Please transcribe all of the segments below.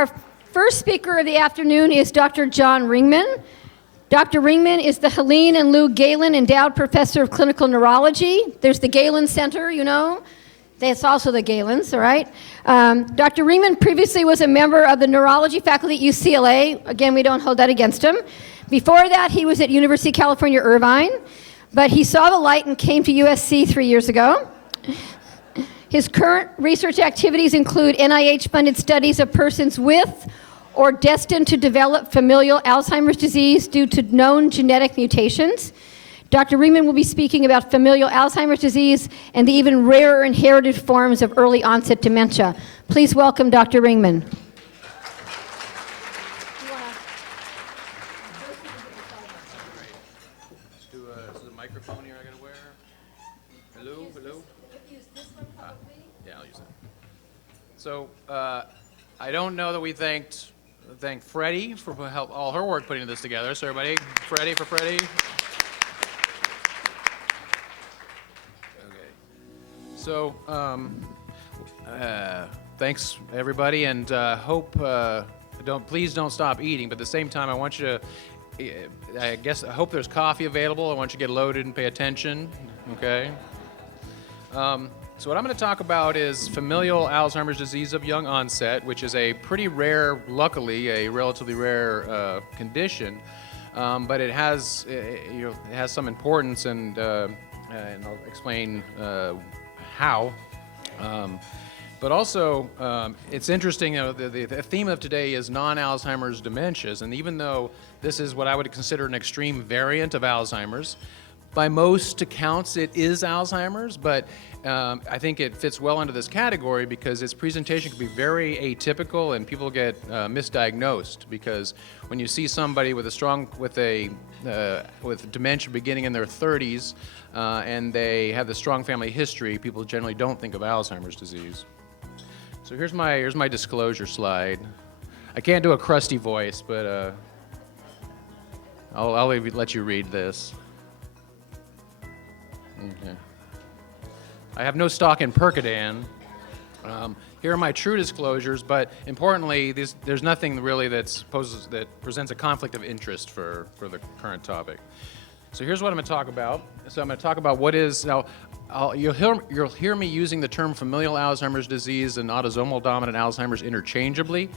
Our first speaker of the afternoon is Dr. John Ringman. Dr. Ringman is the Helene and Lou Galen Endowed Professor of Clinical Neurology. There's the Galen Center, you know. That's also the Galens, all right? Dr. Ringman previously was a member of the neurology faculty at UCLA. Again, we don't hold that against him. Before that, he was at University of California, Irvine. But he saw the light and came to USC 3 years ago. His current research activities include NIH-funded studies of persons with or destined to develop familial Alzheimer's disease due to known genetic mutations. Dr. Ringman will be speaking about familial Alzheimer's disease and the even rarer inherited forms of early onset dementia. Please welcome Dr. Ringman. Is the microphone here I gotta wear? Hello? Yeah, I'll use it. So, I don't know that we thank Freddie for help all her work putting this together. So everybody, Freddie for Freddie. Okay. So, thanks everybody, and please don't stop eating. But at the same time, I want you to, I hope there's coffee available. I want you to get loaded and pay attention. Okay. So what I'm going to talk about is familial Alzheimer's disease of young onset, which is a pretty rare, luckily, a relatively rare condition, but it has some importance, and I'll explain how. But also, it's interesting, the theme of today is non-Alzheimer's dementias, and even though this is what I would consider an extreme variant of Alzheimer's, by most accounts it is Alzheimer's, but I think it fits well into this category because its presentation can be very atypical and people get misdiagnosed, because when you see somebody with dementia beginning in their 30s and they have the strong family history, people generally don't think of Alzheimer's disease. So here's my disclosure slide. I can't do a crusty voice, but I'll let you read this. Okay. I have no stock in Percodan. Here are my true disclosures, but importantly, there's nothing really that presents a conflict of interest for the current topic. So here's what I'm going to talk about. So I'm going to talk about what is now. You'll hear me using the term familial Alzheimer's disease and autosomal dominant Alzheimer's interchangeably.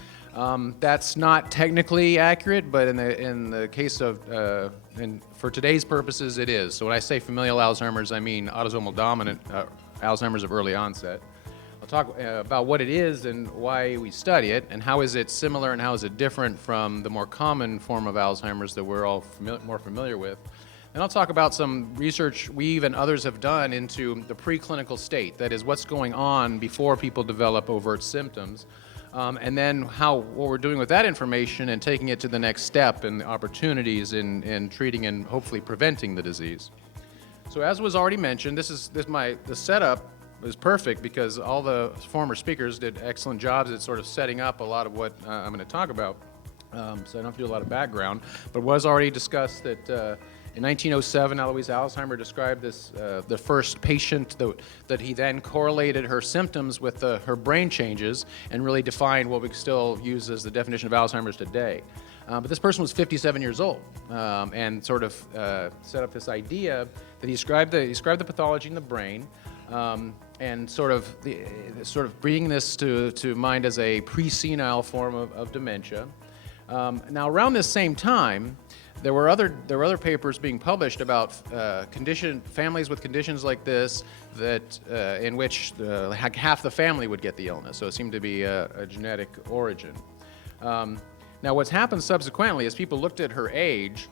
That's not technically accurate, but in the case of for today's purposes, it is. So when I say familial Alzheimer's, I mean autosomal dominant Alzheimer's of early onset. I'll talk about what it is and why we study it, and how is it similar and how is it different from the more common form of Alzheimer's that we're all more familiar with. And I'll talk about some research we and others have done into the preclinical state, that is, what's going on before people develop overt symptoms, and then what we're doing with that information and taking it to the next step and the opportunities in treating and hopefully preventing the disease. So as was already mentioned, the setup is perfect because all the former speakers did excellent jobs at sort of setting up a lot of what I'm going to talk about. So I don't have to do a lot of background, but it was already discussed that in 1907, Alois Alzheimer described the first patient that he then correlated her symptoms with her brain changes and really defined what we still use as the definition of Alzheimer's today. But this person was 57 years old and sort of set up this idea that he described the pathology in the brain and sort of bringing this to mind as a pre-senile form of dementia. Now, around this same time, there were other papers being published about families with conditions like this that in which half the family would get the illness. So it seemed to be a genetic origin. Now, what's happened subsequently is people looked at her age,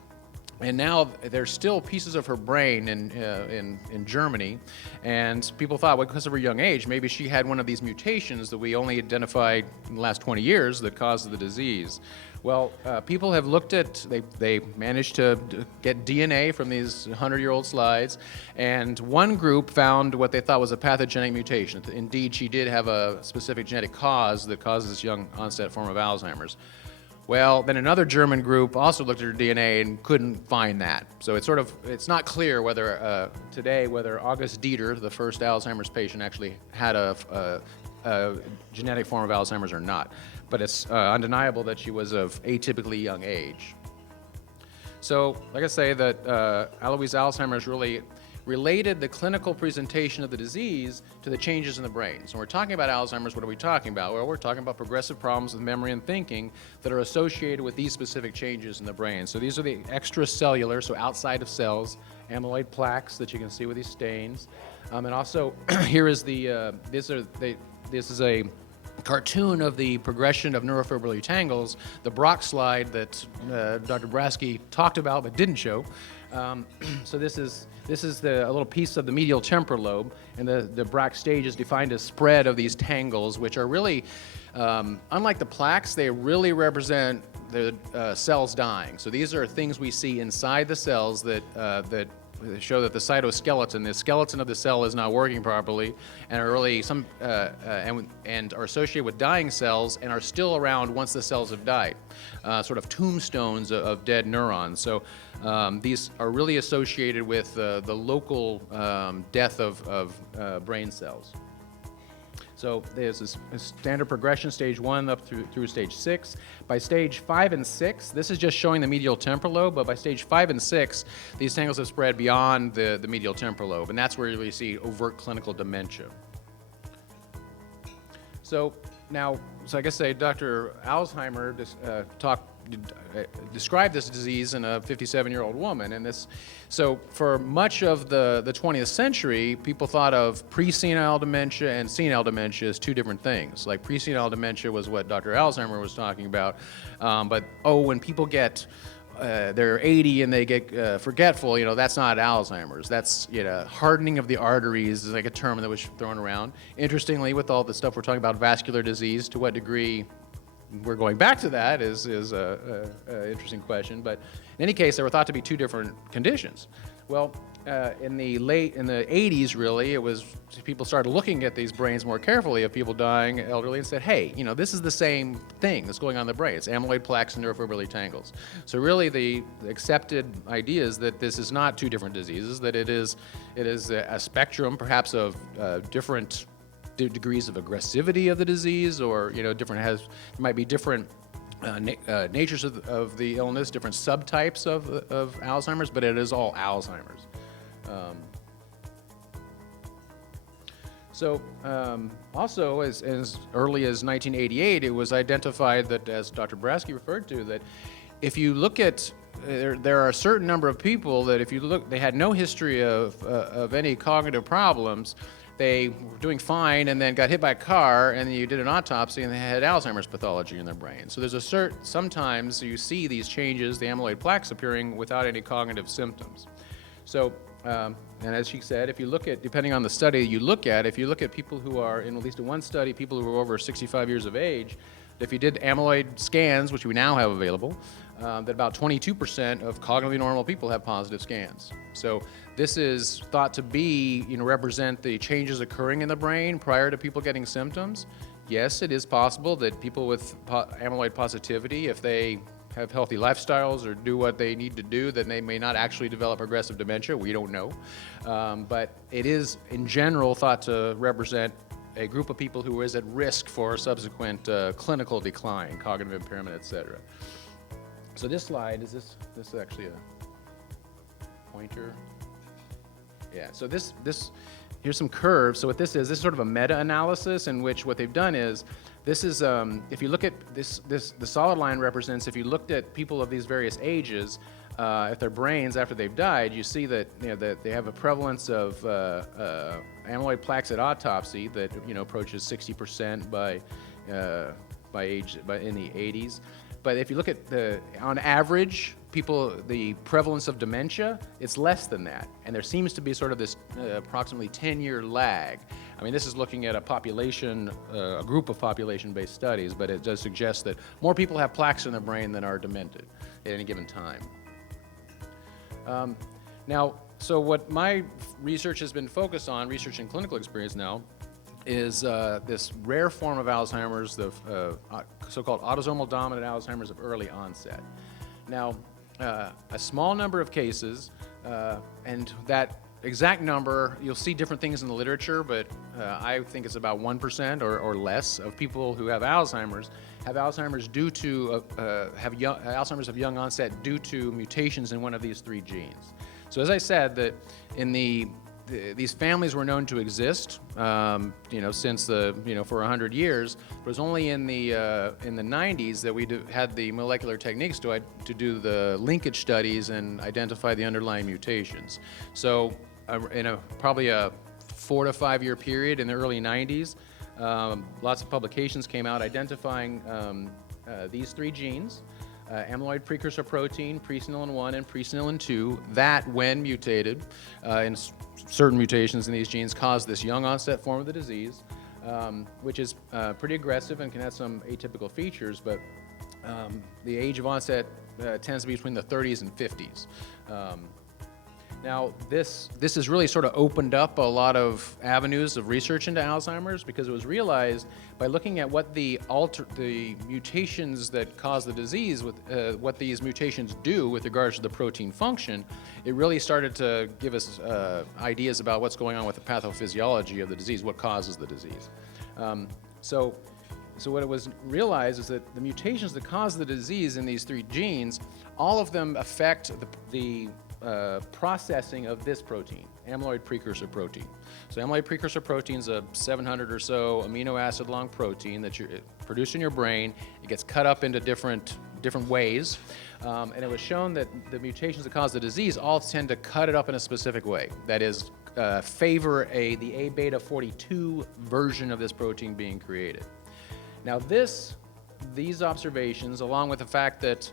and now there's still pieces of her brain in Germany, and people thought, well, because of her young age, maybe she had one of these mutations that we only identified in the last 20 years that caused the disease. Well, people have looked at, they managed to get DNA from these 100-year-old slides, and one group found what they thought was a pathogenic mutation. Indeed, she did have a specific genetic cause that causes this young onset form of Alzheimer's. Well, then another German group also looked at her DNA and couldn't find that. So it's not clear whether today whether August Dieter, the first Alzheimer's patient, actually had a genetic form of Alzheimer's or not. but it's undeniable that she was of atypically young age. So, like I say, that Alois Alzheimer's really related the clinical presentation of the disease to the changes in the brain. So when we're talking about Alzheimer's, what are we talking about? Well, we're talking about progressive problems with memory and thinking that are associated with these specific changes in the brain. So these are the extracellular, so outside of cells, amyloid plaques that you can see with these stains. And also, here is this is a cartoon of the progression of neurofibrillary tangles, the Brock slide that Dr. Brasky talked about but didn't show. So this is a little piece of the medial temporal lobe, and the Brock stage is defined as spread of these tangles, which are really, unlike the plaques, they really represent the cells dying. So these are things we see inside the cells that show that the cytoskeleton, the skeleton of the cell, is not working properly, and are really and are associated with dying cells and are still around once the cells have died, sort of tombstones of dead neurons. So these are really associated with the local death of brain cells. So there's a standard progression, stage 1 up through stage 6. By stage 5 and 6, this is just showing the medial temporal lobe, but by stage 5 and 6, these tangles have spread beyond the medial temporal lobe, and that's where you really see overt clinical dementia. So now, like I say, Dr. Alzheimer described this disease in a 57-year-old woman, and so for much of the 20th century, people thought of presenile dementia and senile dementia as two different things. Like presenile dementia was what Dr. Alzheimer was talking about, but when people get they're 80 and they get forgetful, that's not Alzheimer's. That's, hardening of the arteries is like a term that was thrown around. Interestingly, with all the stuff we're talking about, vascular disease, to what degree we're going back to that is an interesting question. But in any case, they were thought to be two different conditions. Well, in the 80s, really, it was people started looking at these brains more carefully of people dying elderly and said, hey, this is the same thing that's going on in the brain. It's amyloid plaques and neurofibrillary tangles. So really, the accepted idea is that this is not two different diseases, that it is a spectrum, perhaps of different degrees of aggressivity of the disease, or might be different natures of the illness, different subtypes of Alzheimer's, but it is all Alzheimer's. Also, as early as 1988, it was identified that, as Dr. Brasky referred to, that if you look at there are a certain number of people that if you look, they had no history of any cognitive problems. They were doing fine and then got hit by a car, and then you did an autopsy and they had Alzheimer's pathology in their brain. So there's sometimes you see these changes, the amyloid plaques appearing without any cognitive symptoms. So, and as she said, if you look at, depending on the study you look at, if you look at people who are, in at least one study, people who are over 65 years of age, if you did amyloid scans, which we now have available, that about 22% of cognitively normal people have positive scans. So this is thought to be, represent the changes occurring in the brain prior to people getting symptoms. Yes, it is possible that people with amyloid positivity, if they have healthy lifestyles or do what they need to do, that they may not actually develop progressive dementia. We don't know. But it is, in general, thought to represent a group of people who is at risk for subsequent clinical decline, cognitive impairment, etc. So this slide, is this is actually a pointer? Yeah, so here's some curves. So what this is sort of a meta-analysis in which what they've done is, this is, if you look at the solid line represents, if you looked at people of these various ages, at their brains after they've died, you see that, that they have a prevalence of amyloid plaques at autopsy that, approaches 60% by in the 80s. But if you look at on average, the prevalence of dementia, it's less than that. And there seems to be sort of this approximately 10-year lag. I mean, this is looking at a group of population-based studies, but it does suggest that more people have plaques in their brain than are demented at any given time. Now, so what my research has been focused on, research and clinical experience now, is this rare form of Alzheimer's, the so-called autosomal dominant Alzheimer's of early onset. Now, a small number of cases, and that exact number, you'll see different things in the literature, but I think it's about 1% or less of people who have Alzheimer's due to Alzheimer's of young onset due to mutations in one of these three genes. So as I said, that in these families were known to exist, since for 100 years. But it was only in the 90s that we had the molecular techniques to do the linkage studies and identify the underlying mutations. So in probably a 4 to 5 year period in the early 90s, lots of publications came out identifying these three genes. Amyloid precursor protein, presenilin-1 and presenilin-2, that when mutated, in certain mutations in these genes cause this young onset form of the disease, which is pretty aggressive and can have some atypical features, but the age of onset tends to be between the 30s and 50s. Now, this has really sort of opened up a lot of avenues of research into Alzheimer's, because it was realized by looking at what the mutations that cause the disease, what these mutations do with regards to the protein function, it really started to give us ideas about what's going on with the pathophysiology of the disease, what causes the disease. So what it was realized is that the mutations that cause the disease in these three genes, all of them affect the processing of this protein, amyloid precursor protein. So amyloid precursor protein is a 700 or so amino acid long protein that you produce in your brain. It gets cut up into different ways, and it was shown that the mutations that cause the disease all tend to cut it up in a specific way. That is, favor the A beta 42 version of this protein being created. Now these observations, along with the fact that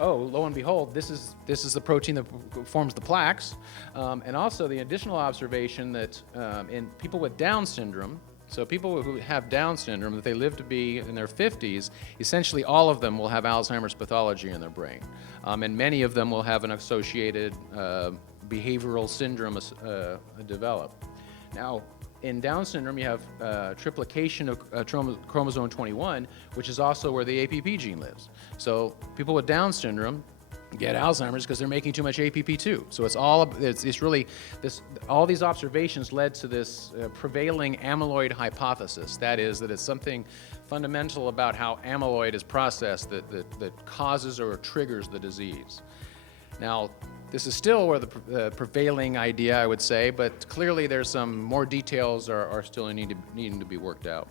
lo and behold, this is the protein that forms the plaques, and also the additional observation that in people with Down syndrome, so people who have Down syndrome, that they live to be in their 50s, essentially all of them will have Alzheimer's pathology in their brain, and many of them will have an associated behavioral syndrome develop. Now, in Down syndrome, you have triplication of chromosome 21, which is also where the APP gene lives. So people with Down syndrome get Alzheimer's because they're making too much APP2. So it's really this. All these observations led to this prevailing amyloid hypothesis. That is, that it's something fundamental about how amyloid is processed that causes or triggers the disease. Now, this is still where the prevailing idea, I would say, but clearly there's some more details are still needing to be worked out.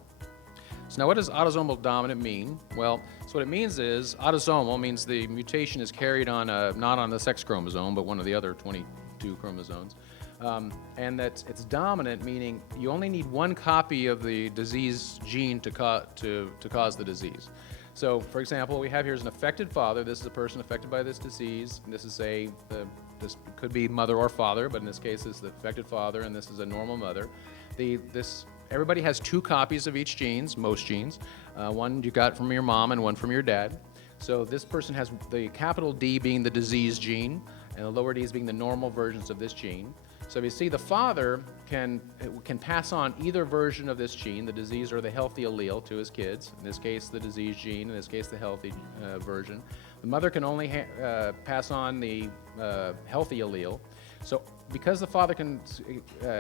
So now, what does autosomal dominant mean? Well, so what it means is autosomal means the mutation is carried on not on the sex chromosome, but one of the other 22 chromosomes, and that it's dominant, meaning you only need one copy of the disease gene to cause the disease. So, for example, what we have here is an affected father. This is a person affected by this disease. And this is this could be mother or father, but in this case, it's the affected father, and this is a normal mother. Everybody has two copies of each genes, most genes. One you got from your mom and one from your dad. So this person has the capital D being the disease gene, and the lower d's being the normal versions of this gene. So if you see, the father can pass on either version of this gene, the disease or the healthy allele, to his kids. In this case, the disease gene. In this case, the healthy version. The mother can only pass on the healthy allele. So because the father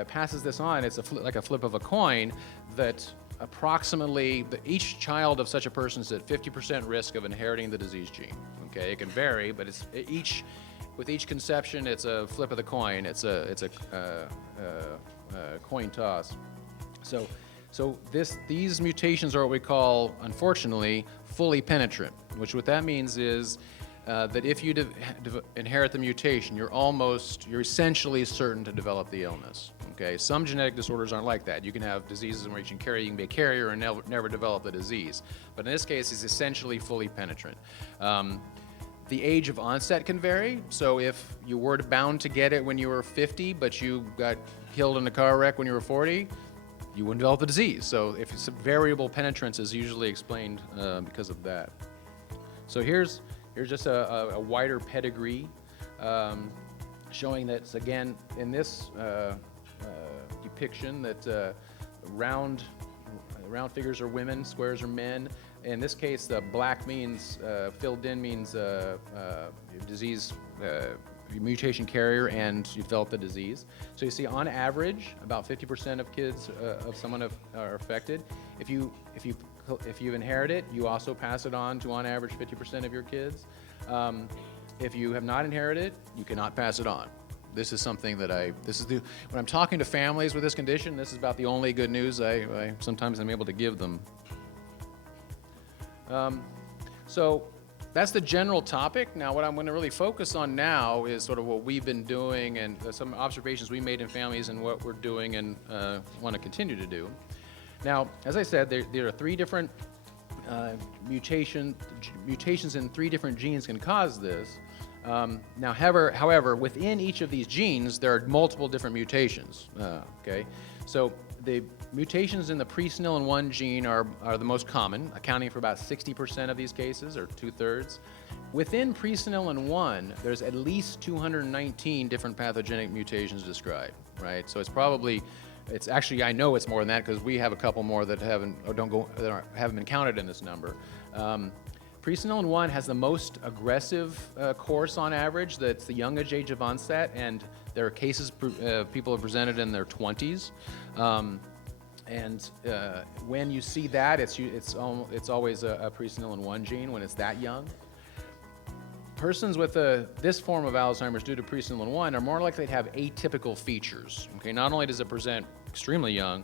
passes this on, it's like a flip of a coin, that approximately each child of such a person is at 50% risk of inheriting the disease gene. Okay, it can vary, but with each conception, it's a flip of the coin. It's a coin toss. So these mutations are what we call, unfortunately, fully penetrant. What that means is that if you inherit the mutation, you're essentially certain to develop the illness. Okay, some genetic disorders aren't like that. You can have diseases where you can be a carrier and never develop the disease. But in this case, it's essentially fully penetrant. The age of onset can vary. So if you were bound to get it when you were 50, but you got killed in a car wreck when you were 40, you wouldn't develop the disease. So if it's variable penetrance is usually explained because of that. So here's just a wider pedigree showing that, again, in this depiction, that round figures are women, squares are men. In this case, the black means, filled in means disease mutation carrier and you develop the disease. So you see, on average, about 50% of kids of someone are affected. If you inherit it, you also pass it on to, on average, 50% of your kids. If you have not inherited it, you cannot pass it on. This is something that when I'm talking to families with this condition, this is about the only good news I sometimes am able to give them. So that's the general topic. Now, what I'm going to really focus on now is sort of what we've been doing and some observations we made in families and what we're doing and want to continue to do. Now, as I said, there are 3 different mutations in 3 different genes can cause this. Now, however, within each of these genes, there are multiple different mutations. Okay, so the mutations in the presenilin-1 gene are the most common, accounting for about 60% of these cases, or 2/3. Within presenilin-1, there's at least 219 different pathogenic mutations described. Right, so it's actually, I know it's more than that because we have a couple more that haven't been counted in this number. Presenilin-1 has the most aggressive course on average. That's the youngest age of onset, and there are cases people have presented in their 20s. When you see that, it's always a presenilin-1 gene when it's that young. Persons with this form of Alzheimer's due to presenilin-1 are more likely to have atypical features. Okay, not only does it present extremely young,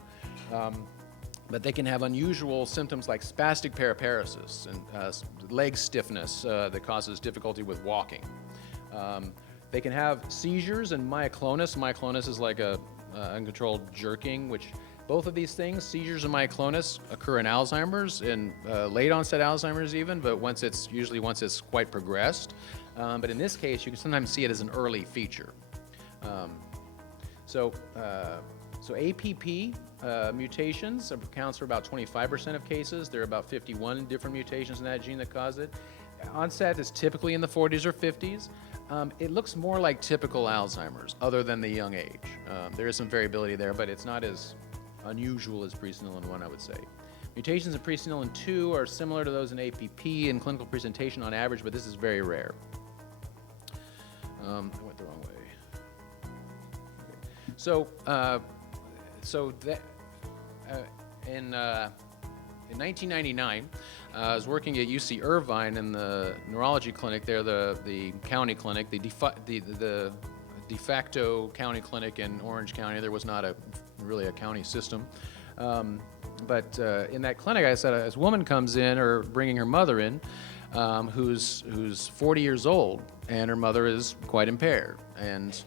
but they can have unusual symptoms like spastic paraparesis and leg stiffness that causes difficulty with walking. They can have seizures and myoclonus. Myoclonus is like a uncontrolled jerking, which both of these things, seizures and myoclonus, occur in Alzheimer's, in late onset Alzheimer's even, but once it's quite progressed. But in this case, you can sometimes see it as an early feature. So APP mutations accounts for about 25% of cases. There are about 51 different mutations in that gene that cause it. Onset is typically in the 40s or 50s. It looks more like typical Alzheimer's, other than the young age. There is some variability there, but it's not as unusual as presenilin-1, I would say. Mutations in presenilin-2 are similar to those in APP in clinical presentation on average, but this is very rare. I went the wrong way. Okay. In 1999, I was working at UC Irvine in the neurology clinic there, the county clinic, the de facto county clinic in Orange County. There was not really a county system. But in that clinic, I said, this woman comes in, or bringing her mother in, who's 40 years old, and her mother is quite impaired. And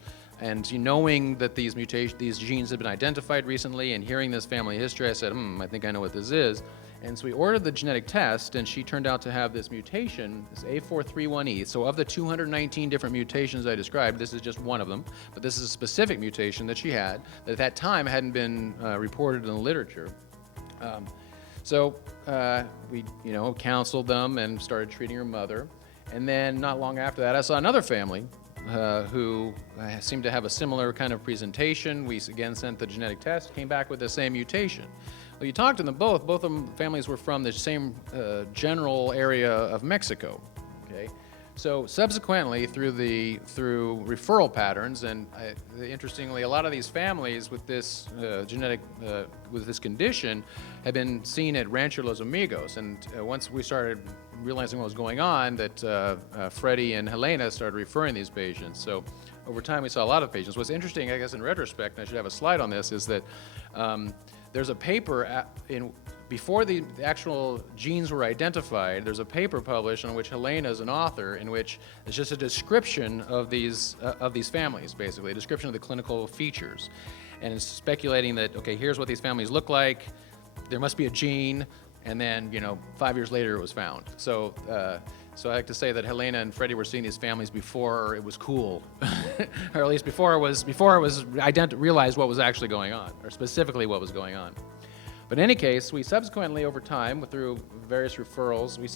knowing that these genes have been identified recently, and hearing this family history, I said, I think I know what this is. And so we ordered the genetic test, and she turned out to have this mutation, this A431E. So of the 219 different mutations I described, this is just one of them. But this is a specific mutation that she had that at that time hadn't been reported in the literature. So we, counseled them and started treating her mother. And then not long after that, I saw another family who seemed to have a similar kind of presentation. We again sent the genetic test, came back with the same mutation. Well, you talked to them both of them families were from the same general area of Mexico. Okay, so subsequently through referral patterns, and interestingly, a lot of these families with this with this condition have been seen at Rancho Los Amigos, and once we started realizing what was going on, that Freddie and Helena started referring these patients. So over time, we saw a lot of patients. What's interesting, I guess, in retrospect, and I should have a slide on this, is that there's a paper before the actual genes were identified. There's a paper published on which Helena is an author, in which it's just a description of these families, basically a description of the clinical features, and it's speculating that here's what these families look like. There must be a gene, and then 5 years later it was found. So I like to say that Helena and Freddie were seeing these families before it was cool, or at least before it was realized what was actually going on, or specifically what was going on. But in any case, we subsequently, over time, through various referrals, we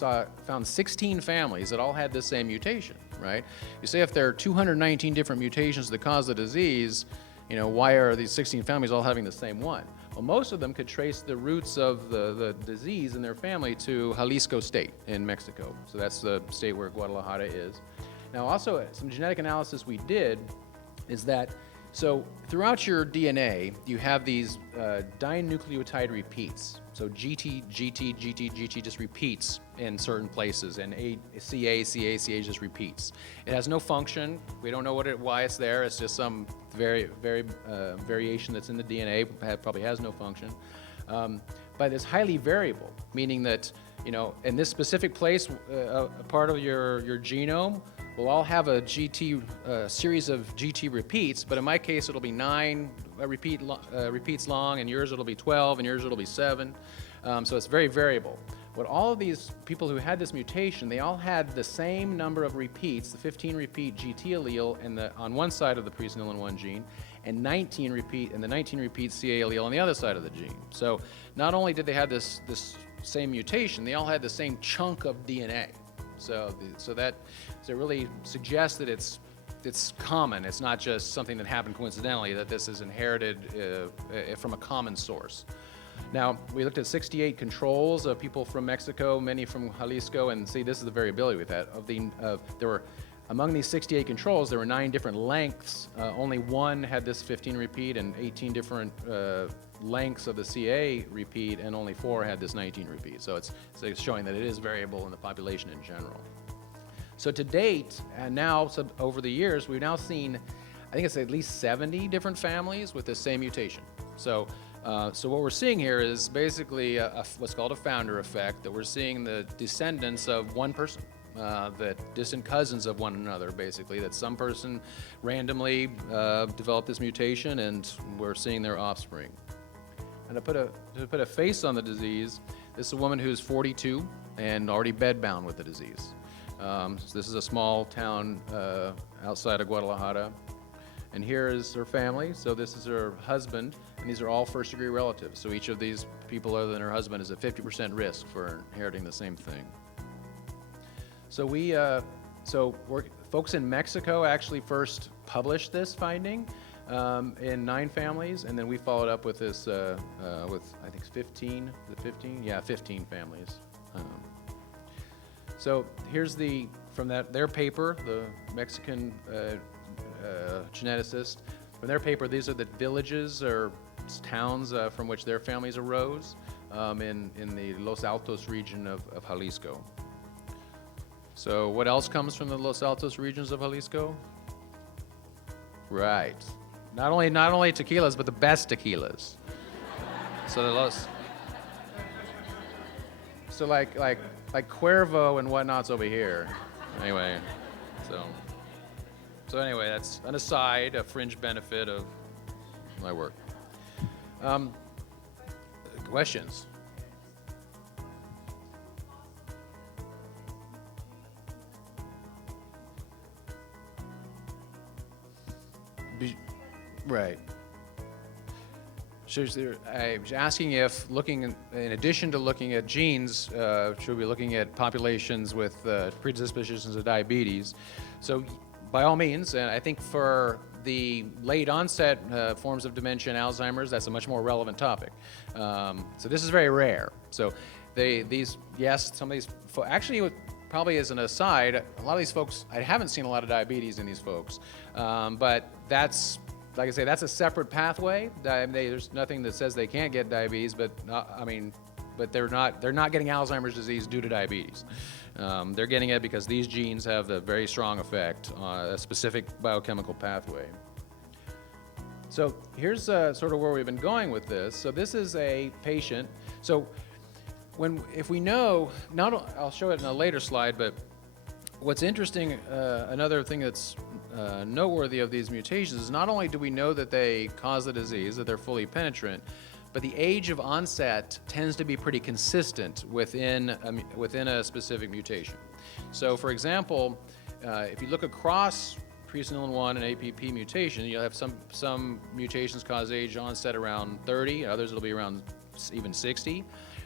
found 16 families that all had this same mutation. Right? You say if there are 219 different mutations that cause the disease, why are these 16 families all having the same one? Well, most of them could trace the roots of the disease in their family to Jalisco State in Mexico. So that's the state where Guadalajara is. Now also, some genetic analysis we did is that, so throughout your DNA, you have these dinucleotide repeats. So GT, GT, GT, GT just repeats in certain places, and CA, CA, CA just repeats. It has no function. We don't know why it's there. It's just some variation that's in the DNA. Probably has no function. But it's highly variable, meaning that, you know, in this specific place, a part of your genome will all have a series of GT repeats, but in my case it'll be 9 repeats long, and yours it'll be 12, and yours it'll be 7. So it's very variable. But all of these people who had this mutation, they all had the same number of repeats, the 15 repeat GT allele on one side of the presenilin 1 gene, and 19 repeat CA allele on the other side of the gene. So not only did they have this same mutation, they all had the same chunk of DNA. So it really suggests that it's common. It's not just something that happened coincidentally, that this is inherited from a common source. Now, we looked at 68 controls of people from Mexico, many from Jalisco, and see, this is the variability with that. Among these 68 controls, there were 9 different lengths. Only one had this 15 repeat, and 18 different lengths of the CA repeat, and only 4 had this 19 repeat. So it's showing that it is variable in the population in general. So to date, and now over the years, we've now seen, I think it's at least 70 different families with the same mutation. So what we're seeing here is basically what's called a founder effect, that we're seeing the descendants of one person, that distant cousins of one another, basically, that some person randomly developed this mutation, and we're seeing their offspring. And to put a face on the disease, this is a woman who's 42 and already bedbound with the disease. So this is a small town outside of Guadalajara. And here is her family. So this is her husband, and these are all first-degree relatives. So each of these people other than her husband is a 50% risk for inheriting the same thing. So folks in Mexico actually first published this finding in 9 families, and then we followed up with this with, I think, 15. Is it 15? Yeah, 15 families. So here's from their paper, the Mexican geneticist. From their paper, these are the villages or towns from which their families arose in the Los Altos region of Jalisco. So what else comes from the Los Altos regions of Jalisco? Right. Not only tequilas, but the best tequilas. So like Cuervo and whatnot's over here. Anyway, so anyway, that's an aside, a fringe benefit of my work. Questions? Right. So I was asking if in addition to looking at genes, should we be looking at populations with predispositions of diabetes? So by all means, and I think for the late onset forms of dementia and Alzheimer's, that's a much more relevant topic. So this is very rare. So some of these, actually, probably as an aside, a lot of these folks, I haven't seen a lot of diabetes in these folks, but that's, like I say, that's a separate pathway. There's nothing that says they can't get diabetes, but they're not getting Alzheimer's disease due to diabetes. They're getting it because these genes have a very strong effect on a specific biochemical pathway. So here's sort of where we've been going with this. So this is a patient. So if we know, I'll show it in a later slide, but what's interesting, another thing that's noteworthy of these mutations is not only do we know that they cause the disease, that they're fully penetrant, but the age of onset tends to be pretty consistent within a specific mutation. So for example, if you look across presenilin 1 and APP mutation, you'll have some mutations cause age onset around 30, others will be around even 60.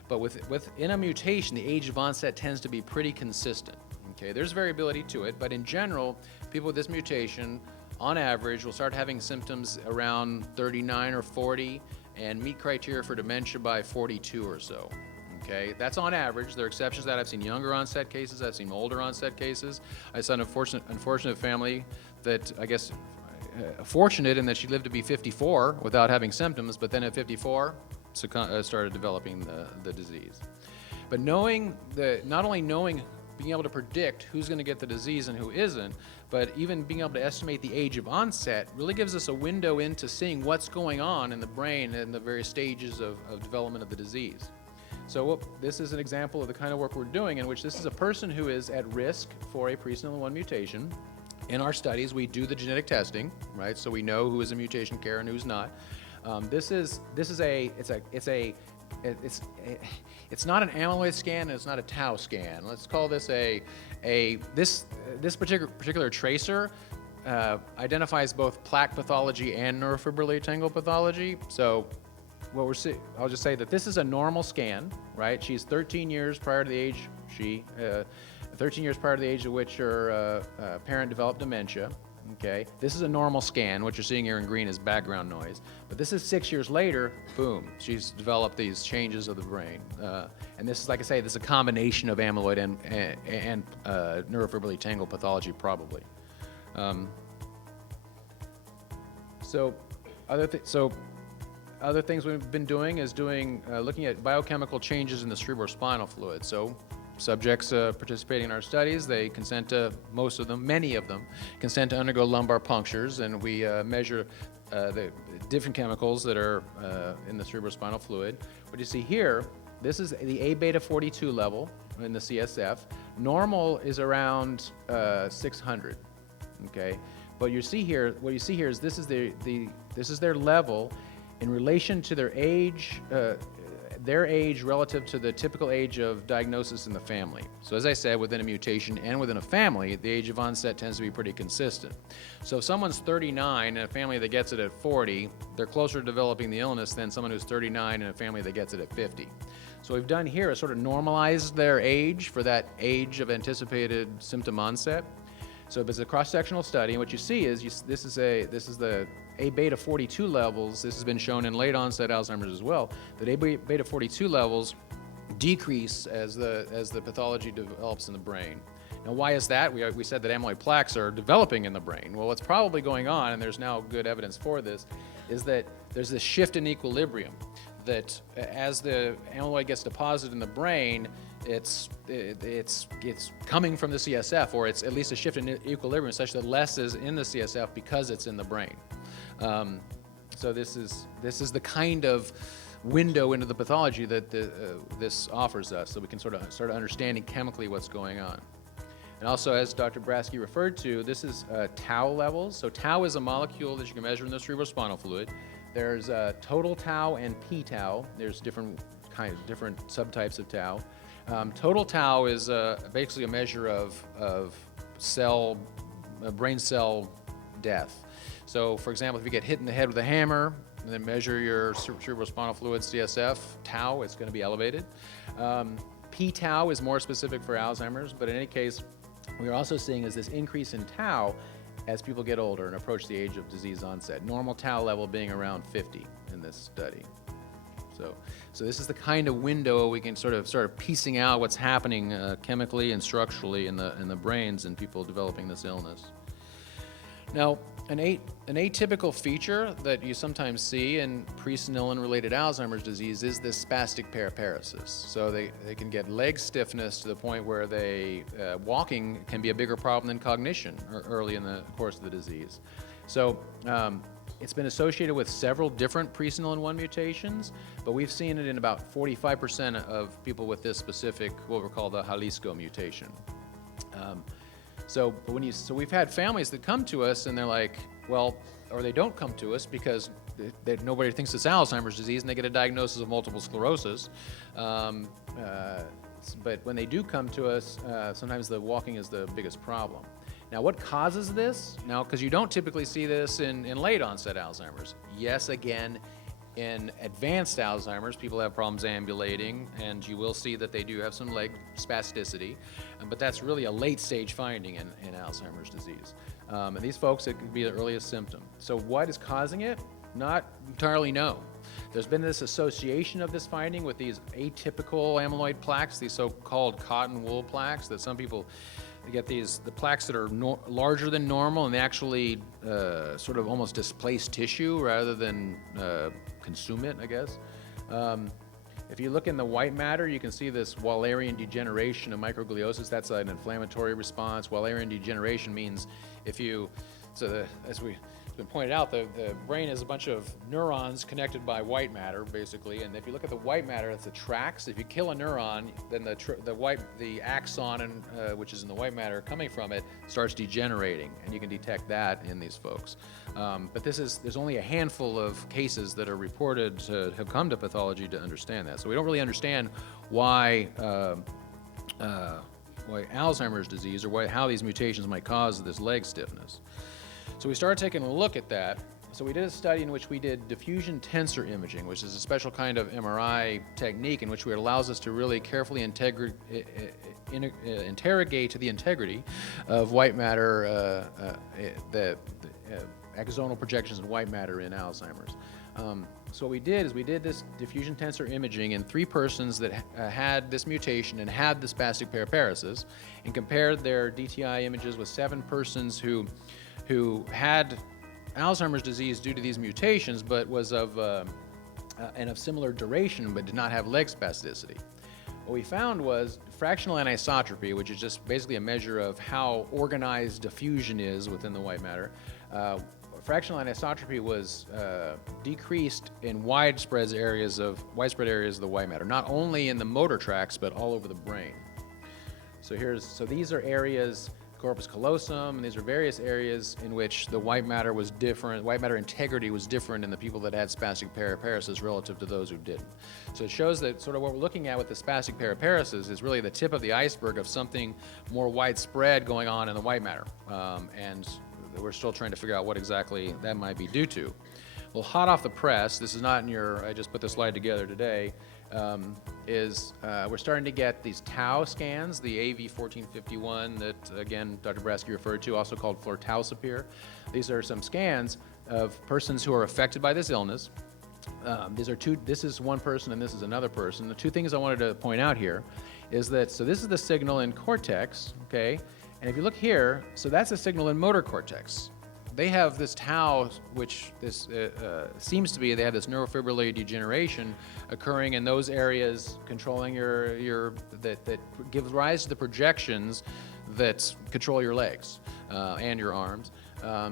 But within a mutation, the age of onset tends to be pretty consistent. Okay, there's variability to it, but in general, people with this mutation, on average, will start having symptoms around 39 or 40 and meet criteria for dementia by 42 or so. Okay, that's on average. There are exceptions to that. I've seen younger onset cases. I've seen older onset cases. I saw an unfortunate family that, I guess, fortunate in that she lived to be 54 without having symptoms, but then at 54 started developing the disease. But not only knowing, being able to predict who's going to get the disease and who isn't, but even being able to estimate the age of onset really gives us a window into seeing what's going on in the brain and the various stages of development of the disease. So this is an example of the kind of work we're doing, in which this is a person who is at risk for a presenilin-1 mutation. In our studies, we do the genetic testing, right? So we know who is a mutation carrier and who's not. It's not an amyloid scan and it's not a tau scan. Let's call this this particular tracer identifies both plaque pathology and neurofibrillary tangle pathology. So what we're seeing, I'll just say that this is a normal scan, right? She's 13 years prior to the age 13 years prior to the age at which her parent developed dementia. Okay, this is a normal scan. What you're seeing here in green is background noise. But this is 6 years later, boom, she's developed these changes of the brain. And this is, like I say, this is a combination of amyloid and neurofibrillary tangle pathology, probably. So other things we've been doing is looking at biochemical changes in the cerebrospinal fluid. So subjects participating in our studies, they consent to, many of them, consent to undergo lumbar punctures, and we measure the different chemicals that are in the cerebrospinal fluid. What you see here, this is the A-beta 42 level in the CSF. Normal is around 600, okay? But what you see here is this is their level in relation to their age relative to the typical age of diagnosis in the family. So as I said, within a mutation and within a family, the age of onset tends to be pretty consistent. So if someone's 39 in a family that gets it at 40, they're closer to developing the illness than someone who's 39 in a family that gets it at 50. So what we've done here is sort of normalized their age for that age of anticipated symptom onset. So if it's a cross-sectional study, and what you see is this is the A-beta 42 levels. This has been shown in late onset Alzheimer's as well, that A-beta 42 levels decrease as the pathology develops in the brain. Now, why is that? We said that amyloid plaques are developing in the brain. Well, what's probably going on, and there's now good evidence for this, is that there's this shift in equilibrium, that as the amyloid gets deposited in the brain, it's coming from the CSF, or it's at least a shift in equilibrium such that less is in the CSF because it's in the brain. So this is the kind of window into the pathology that this offers us, so we can sort of start understanding chemically what's going on. And also, as Dr. Brasky referred to, this is tau levels. So tau is a molecule that you can measure in the cerebrospinal fluid. There's total tau and p-tau. There's different subtypes of tau. Total tau is basically a measure of brain cell death. So, for example, if you get hit in the head with a hammer and then measure your cerebrospinal fluid CSF tau, it's going to be elevated. P-tau is more specific for Alzheimer's, but in any case, what we're also seeing is this increase in tau as people get older and approach the age of disease onset. Normal tau level being around 50 in this study. So this is the kind of window we can sort of piecing out what's happening chemically and structurally in the brains in people developing this illness. Now, an atypical feature that you sometimes see in presenilin-related Alzheimer's disease is this spastic paraparesis. So they can get leg stiffness to the point where walking can be a bigger problem than cognition early in the course of the disease. So it's been associated with several different presenilin-1 mutations, but we've seen it in about 45% of people with this specific, what we call the Jalisco mutation. So we've had families that come to us and they're like, well, or they don't come to us because nobody thinks it's Alzheimer's disease and they get a diagnosis of multiple sclerosis. But when they do come to us, sometimes the walking is the biggest problem. Now, what causes this? Now, because you don't typically see this in late onset Alzheimer's. Yes, again, in advanced Alzheimer's, people have problems ambulating, and you will see that they do have some leg spasticity, but that's really a late stage finding in Alzheimer's disease. And these folks, it could be the earliest symptom. So what is causing it? not entirely known. There's been this association of this finding with these atypical amyloid plaques, these so-called cotton wool plaques, that some people get the plaques that are larger than normal, and they actually sort of almost displace tissue rather than consume it, I guess. If you look in the white matter, you can see this Wallerian degeneration of microgliosis. That's an inflammatory response. Wallerian degeneration means as been pointed out, the brain is a bunch of neurons connected by white matter, basically. And if you look at the white matter, it's the tracks. If you kill a neuron, then the axon, which is in the white matter coming from it, starts degenerating, and you can detect that in these folks. But there's only a handful of cases that are reported to have come to pathology to understand that. So we don't really understand why Alzheimer's disease or how these mutations might cause this leg stiffness. So we started taking a look at that. So we did a study in which we did diffusion tensor imaging, which is a special kind of MRI technique in which it allows us to really carefully interrogate the integrity of white matter, the axonal projections in white matter in Alzheimer's. So what we did is we did this diffusion tensor imaging in 3 persons that had this mutation and had the spastic paraparesis, and compared their DTI images with 7 persons who had Alzheimer's disease due to these mutations, but was of similar duration, but did not have leg spasticity. What we found was fractional anisotropy, which is just basically a measure of how organized diffusion is within the white matter. Fractional anisotropy was decreased in widespread areas of the white matter, not only in the motor tracts, but all over the brain. So these are areas, corpus callosum, and these are various areas in which the white matter was different, white matter integrity was different in the people that had spastic paraparesis relative to those who didn't. So it shows that sort of what we're looking at with the spastic paraparesis is really the tip of the iceberg of something more widespread going on in the white matter. And we're still trying to figure out what exactly that might be due to. Well, hot off the press, this is not in I just put the slide together today, we're starting to get these tau scans, the AV1451 that, again, Dr. Brasky referred to, also called flortaucipir. These are some scans of persons who are affected by this illness. This is one person and this is another person. The 2 things I wanted to point out here is that, so this is the signal in cortex, okay? And if you look here, so that's a signal in motor cortex. They have this tau, which seems to be, they have this neurofibrillary degeneration occurring in those areas controlling that give rise to the projections that control your legs and your arms.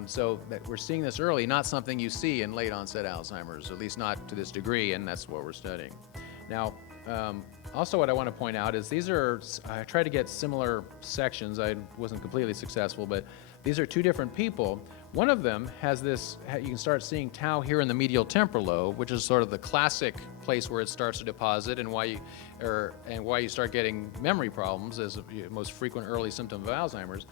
So that we're seeing this early, not something you see in late onset Alzheimer's, at least not to this degree, and that's what we're studying. Now, also what I want to point out is I tried to get similar sections. I wasn't completely successful, but these are 2 different people. One of them has this, you can start seeing tau here in the medial temporal lobe, which is sort of the classic place where it starts to deposit and why you start getting memory problems as a most frequent early symptom of Alzheimer's.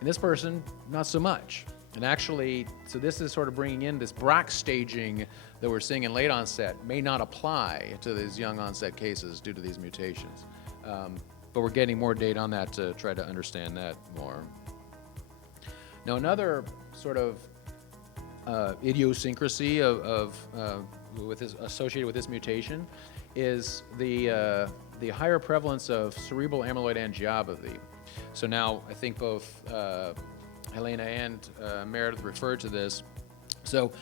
In this person, not so much. And actually, so this is sort of bringing in this Braak staging that we're seeing in late onset may not apply to these young onset cases due to these mutations. But we're getting more data on that to try to understand that more. Now, another sort of idiosyncrasy associated with this mutation is the higher prevalence of cerebral amyloid angiopathy. So now I think both Helena and Meredith referred to this. So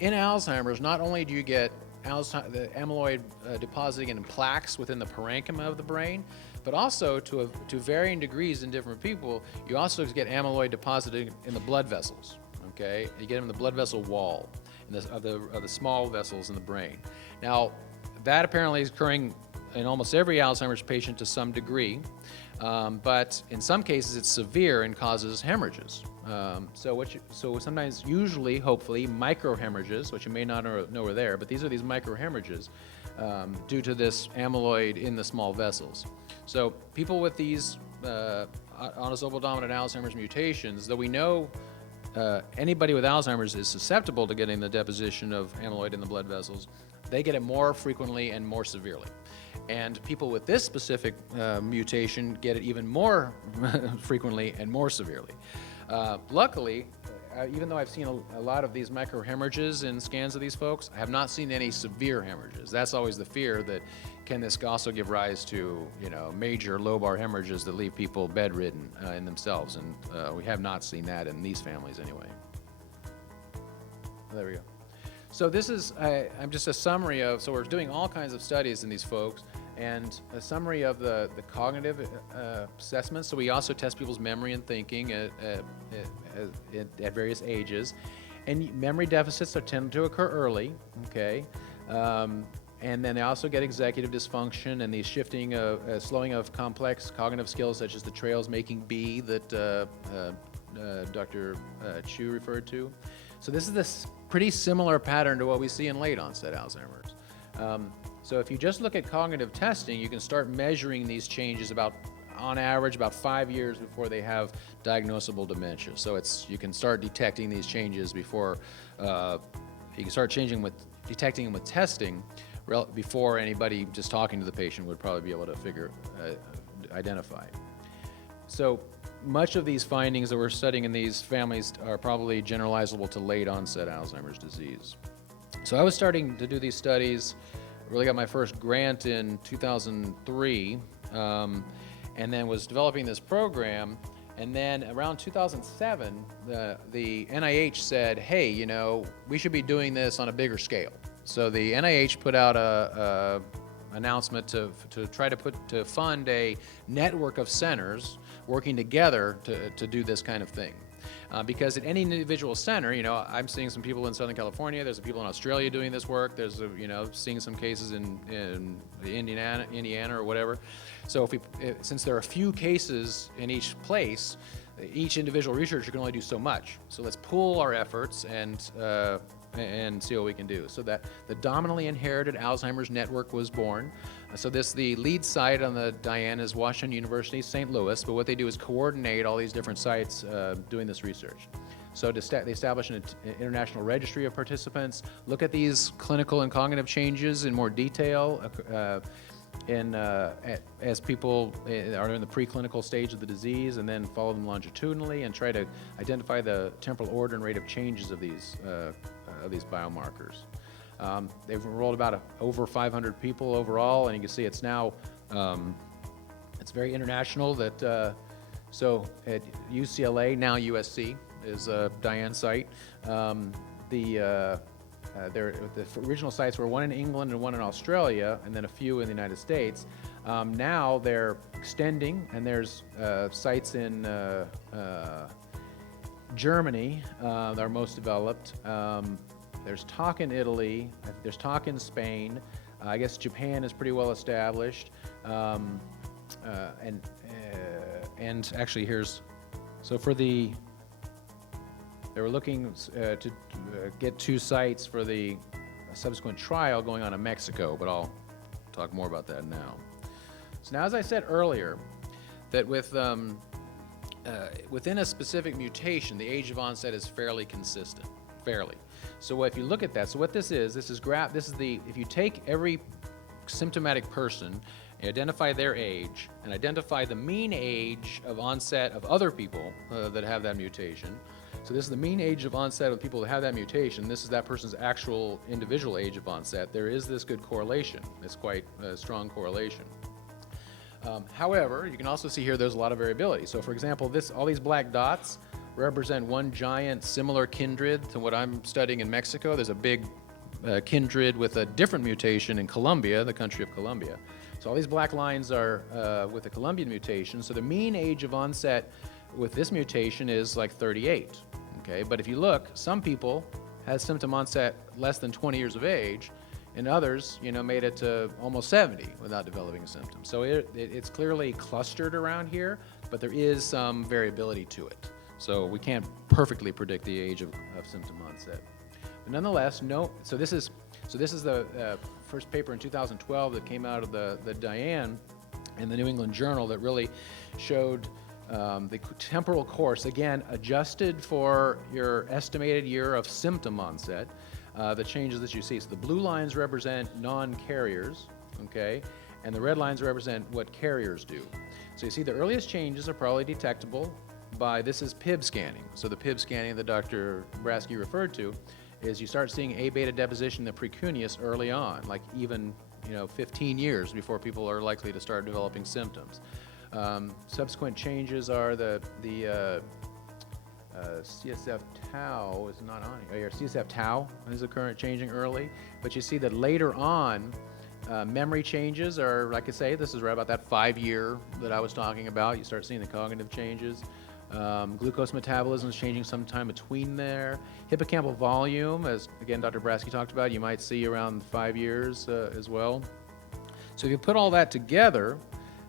in Alzheimer's, not only do you get the amyloid depositing in plaques within the parenchyma of the brain, but also to varying degrees in different people, you also get amyloid depositing in the blood vessels. Okay, you get them in the blood vessel wall of the small vessels in the brain. Now, that apparently is occurring in almost every Alzheimer's patient to some degree, but in some cases it's severe and causes hemorrhages. So sometimes, usually, hopefully, microhemorrhages, which you may not know are there, but these are these microhemorrhages due to this amyloid in the small vessels. So people with these autosomal dominant Alzheimer's mutations, though we know anybody with Alzheimer's is susceptible to getting the deposition of amyloid in the blood vessels, they get it more frequently and more severely. And people with this specific mutation get it even more frequently and more severely. Luckily, even though I've seen a lot of these microhemorrhages in scans of these folks, I have not seen any severe hemorrhages. That's always the fear, that can this also give rise to, major lobar hemorrhages that leave people bedridden in themselves, and we have not seen that in these families anyway. There we go. So this is, I'm just a summary of, so we're doing all kinds of studies in these folks, and a summary of the cognitive assessments. So we also test people's memory and thinking at various ages. And memory deficits tend to occur early, okay? And then they also get executive dysfunction and the shifting of, slowing of complex cognitive skills such as the trails making B that Dr. Chu referred to. So this is this pretty similar pattern to what we see in late onset Alzheimer's. So if you just look at cognitive testing, you can start measuring these changes on average, about 5 years before they have diagnosable dementia. So you can start detecting these changes before, you can start detecting them with testing before anybody just talking to the patient would probably be able to identify. So much of these findings that we're studying in these families are probably generalizable to late onset Alzheimer's disease. So I was starting to do these studies, really got my first grant in 2003, and then was developing this program. And then around 2007, the NIH said, hey, we should be doing this on a bigger scale. So the NIH put out a announcement to try to fund a network of centers working together to do this kind of thing. Because at any individual center, I'm seeing some people in Southern California, there's people in Australia doing this work, there's, seeing some cases in Indiana or whatever. So since there are a few cases in each place, each individual researcher can only do so much. So let's pool our efforts and see what we can do. So that the dominantly inherited Alzheimer's network was born. So the lead site on the Diane is Washington University, St. Louis, but what they do is coordinate all these different sites doing this research. So they establish an international registry of participants, look at these clinical and cognitive changes in more detail as people are in the preclinical stage of the disease, and then follow them longitudinally and try to identify the temporal order and rate of changes of these biomarkers. They've enrolled about over 500 people overall, and you can see it's now, it's very international. So at UCLA, now USC, is a Diane site. The original sites were one in England and one in Australia, and then a few in the United States. Now they're extending, and there's sites in Germany that are most developed. There's talk in Italy, there's talk in Spain. I guess Japan is pretty well established. And actually they were looking to get 2 sites for the subsequent trial going on in Mexico, but I'll talk more about that now. So now, as I said earlier, that within a specific mutation, the age of onset is fairly consistent, So if you look at that, so what this is if you take every symptomatic person, identify their age, and identify the mean age of onset of other people that have that mutation. So this is the mean age of onset of people that have that mutation. This is that person's actual individual age of onset. There is this good correlation. It's quite a strong correlation. However, you can also see here there's a lot of variability. So for example, all these black dots represent one giant similar kindred to what I'm studying in Mexico. There's a big kindred with a different mutation in Colombia, the country of Colombia. So all these black lines are with the Colombian mutation. So the mean age of onset with this mutation is like 38. Okay, but if you look, some people had symptom onset less than 20 years of age, and others, made it to almost 70 without developing symptoms. So it's clearly clustered around here, but there is some variability to it. So we can't perfectly predict the age of symptom onset. But nonetheless, so this is the first paper in 2012 that came out of the Diane in the New England Journal that really showed the temporal course, again, adjusted for your estimated year of symptom onset, the changes that you see. So the blue lines represent non-carriers, okay, and the red lines represent what carriers do. So you see the earliest changes are probably detectable by, this is PIB scanning. So the PIB scanning that Dr. Brasky referred to is you start seeing A beta deposition in the precuneus early on, like even 15 years before people are likely to start developing symptoms. Subsequent changes are the CSF tau is not on here. CSF tau is occurring, changing early, but you see that later on, memory changes are, like I say, this is right about that 5-year that I was talking about. You start seeing the cognitive changes. Glucose metabolism is changing sometime between there. Hippocampal volume, as again Dr. Brasky talked about, you might see around 5 years as well. So if you put all that together,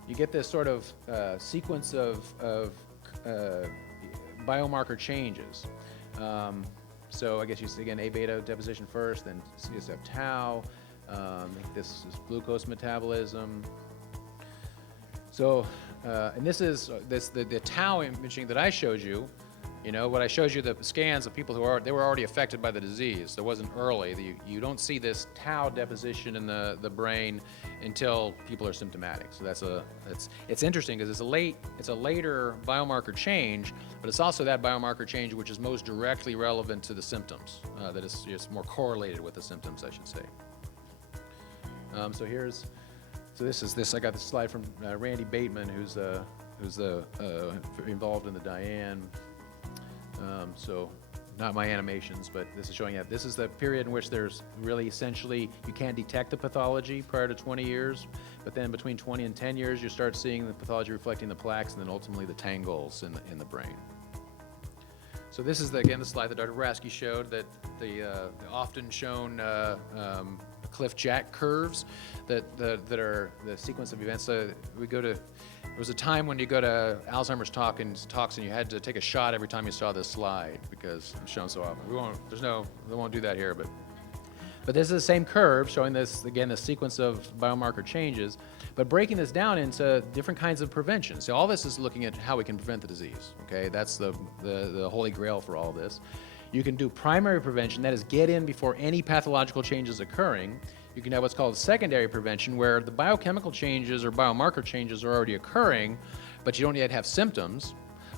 you get this sort of sequence of biomarker changes. So I guess you see again A beta deposition first, then CSF tau. This is glucose metabolism. So, and this is the tau imaging that I showed you. What I showed you, the scans of people who were already affected by the disease. So it wasn't early. You don't see this tau deposition in the brain until people are symptomatic. So it's interesting because it's a later biomarker change, but it's also that biomarker change which is most directly relevant to the symptoms. That is just more correlated with the symptoms, I should say. So this is I got this slide from Randy Bateman, who's involved in the Diane. So not my animations, but this is showing that this is the period in which there's really essentially you can't detect the pathology prior to 20 years, but then between 20 and 10 years you start seeing the pathology reflecting the plaques and then ultimately the tangles in the brain. So this is again the slide that Dr. Brasky showed, that the often shown Cliff Jack curves that are the sequence of events. So there was a time when you go to Alzheimer's talks and you had to take a shot every time you saw this slide because it's shown so often. We won't do that here, but this is the same curve showing this, again, the sequence of biomarker changes, but breaking this down into different kinds of prevention. So all this is looking at how we can prevent the disease, okay? That's the holy grail for all this. You can do primary prevention, that is get in before any pathological change is occurring. You can have what's called secondary prevention, where the biochemical changes or biomarker changes are already occurring, but you don't yet have symptoms.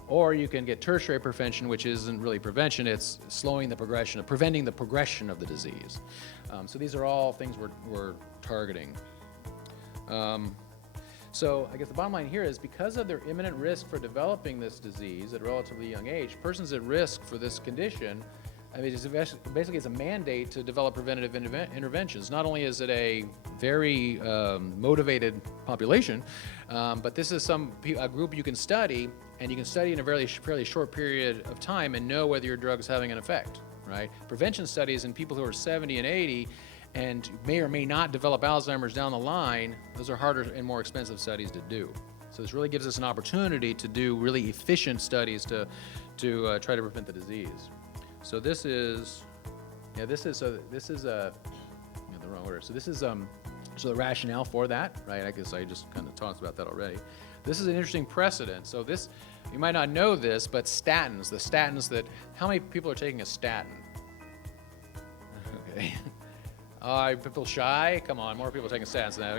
Or you can get tertiary prevention, which isn't really prevention, it's slowing the progression, preventing the progression of the disease. So these are all things we're targeting. So I guess the bottom line here is because of their imminent risk for developing this disease at a relatively young age, persons at risk for this condition, I mean, basically it's a mandate to develop preventative interventions. Not only is it a very motivated population, but this is a group you can study, and you can study in a fairly short period of time and know whether your drug is having an effect, right? Prevention studies in people who are 70 and 80 and may or may not develop Alzheimer's down the line, those are harder and more expensive studies to do. So this really gives us an opportunity to do really efficient studies to try to prevent the disease. So this is the wrong order. So this is so the rationale for that, right? I guess I just kind of talked about that already. This is an interesting precedent. So this, you might not know this, but statins, how many people are taking a statin? Okay. People shy? Come on, more people taking statins now.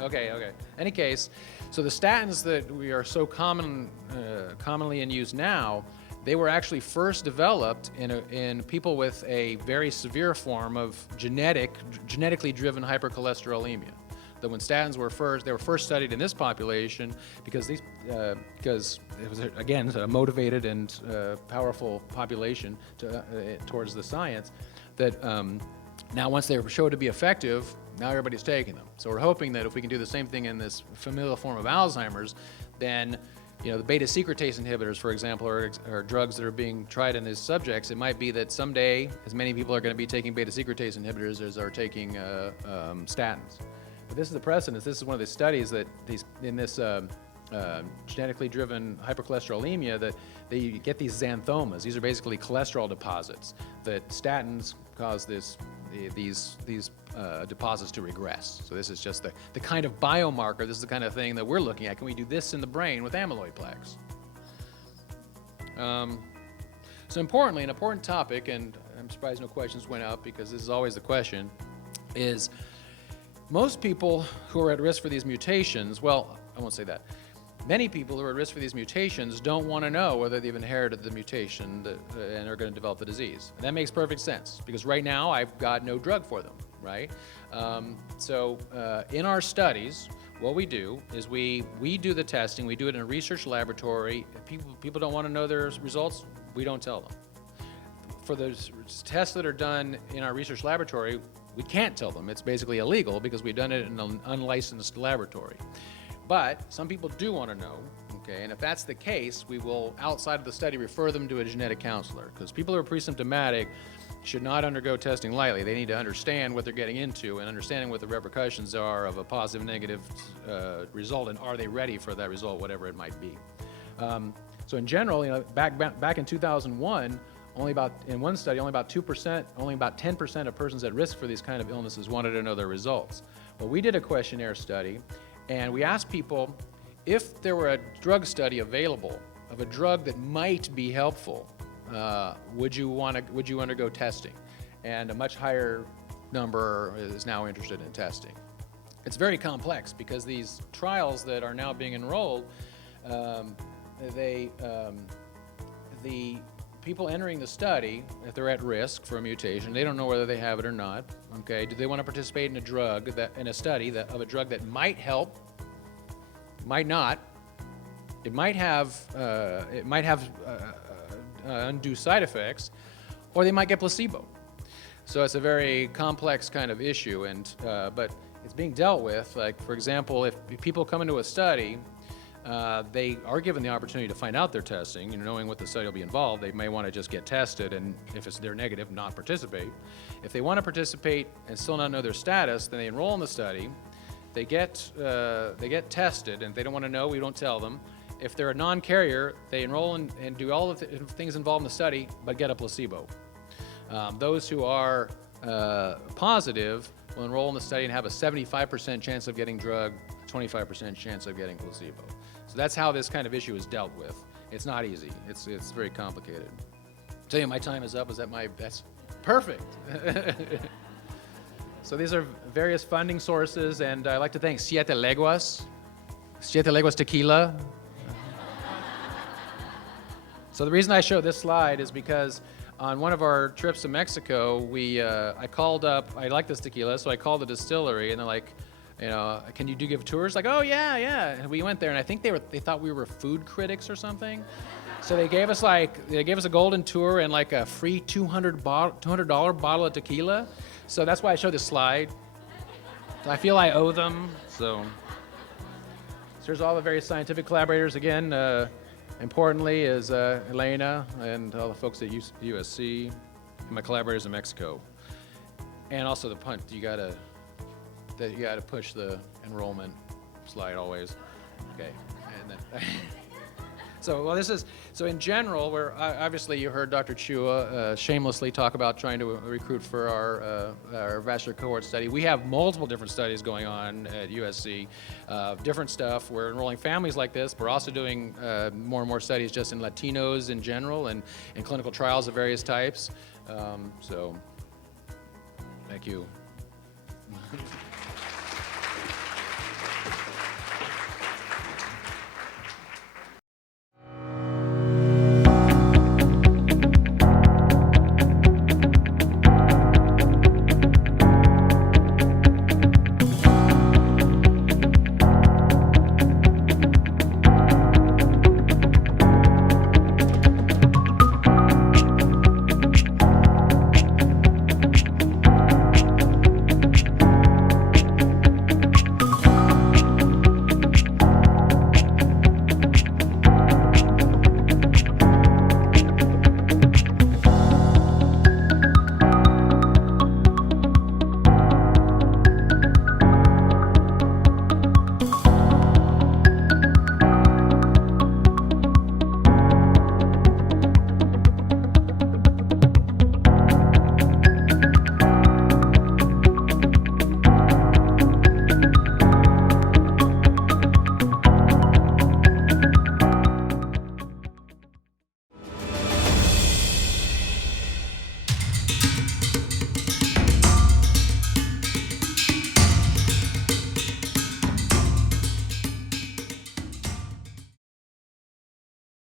Okay. Any case, so the statins that we are so commonly in use now, they were actually first developed in people with a very severe form of genetically driven hypercholesterolemia. That when statins were first studied in this population because it was again a motivated and powerful population towards the science. That now once they were shown to be effective, now everybody's taking them. So we're hoping that if we can do the same thing in this familial form of Alzheimer's, then the beta secretase inhibitors, for example, are drugs that are being tried in these subjects. It might be that someday as many people are going to be taking beta secretase inhibitors as are taking statins. But this is the precedent. This is one of the studies that in this genetically driven hypercholesterolemia that they get these xanthomas. These are basically cholesterol deposits that statins cause these deposits to regress. So this is just the kind of biomarker, this is the kind of thing that we're looking at. Can we do this in the brain with amyloid plaques? So importantly, an important topic, and I'm surprised no questions went up because this is always the question, is most people who are at risk for these mutations, well, I won't say that. many people who are at risk for these mutations don't want to know whether they've inherited the mutation and are going to develop the disease. And that makes perfect sense, because right now I've got no drug for them, right? In our studies, what we do is we do the testing, we do it in a research laboratory. If people don't want to know their results, we don't tell them. For those tests that are done in our research laboratory, we can't tell them. It's basically illegal because we've done it in an unlicensed laboratory. But some people do want to know, okay, and if that's the case, we will, outside of the study, refer them to a genetic counselor, because people who are pre-symptomatic should not undergo testing lightly. They need to understand what they're getting into and understanding what the repercussions are of a positive, negative result, and are they ready for that result, whatever it might be. So in general, back in 2001, in one study, only about 2%, only about 10% of persons at risk for these kind of illnesses wanted to know their results. Well, we did a questionnaire study, and we asked people if there were a drug study available of a drug that might be helpful, would you undergo testing? And a much higher number is now interested in testing. It's very complex because these trials that are now being enrolled, the people entering the study, if they're at risk for a mutation, they don't know whether they have it or not. Okay, do they want to participate in a study of a drug that might help, might not, it might have undue side effects, or they might get placebo. So it's a very complex kind of issue, but it's being dealt with. Like, for example, if people come into a study, they are given the opportunity to find out their testing, knowing what the study will be involved. They may want to just get tested, and if they're negative, not participate. If they want to participate and still not know their status, then they enroll in the study. They get tested, and if they don't want to know, we don't tell them. If they're a non-carrier, they enroll and do all of the things involved in the study, but get a placebo. Those who are positive will enroll in the study and have a 75% chance of getting drug, 25% chance of getting placebo. So that's how this kind of issue is dealt with. It's not easy. It's very complicated. I'll tell you, my time is up. That's perfect. So these are various funding sources, and I'd like to thank Siete Leguas Tequila. So the reason I show this slide is because on one of our trips to Mexico, I like this tequila, so I called the distillery, and they're like, can you give tours? Like, oh yeah. And we went there, and I think they thought we were food critics or something. So they gave us a golden tour and like a free $200 bottle of tequila. So that's why I showed this slide. I feel I owe them. So here's all the various scientific collaborators again. Importantly is Elena and all the folks at USC, and my collaborators in Mexico, and also the punt. You gotta push the enrollment slide always. Okay, and then so in general, we're obviously you heard Dr. Chua shamelessly talk about trying to recruit for our vascular cohort study. We have multiple different studies going on at USC, different stuff. We're enrolling families like this. We're also doing more and more studies just in Latinos in general and in clinical trials of various types. So thank you.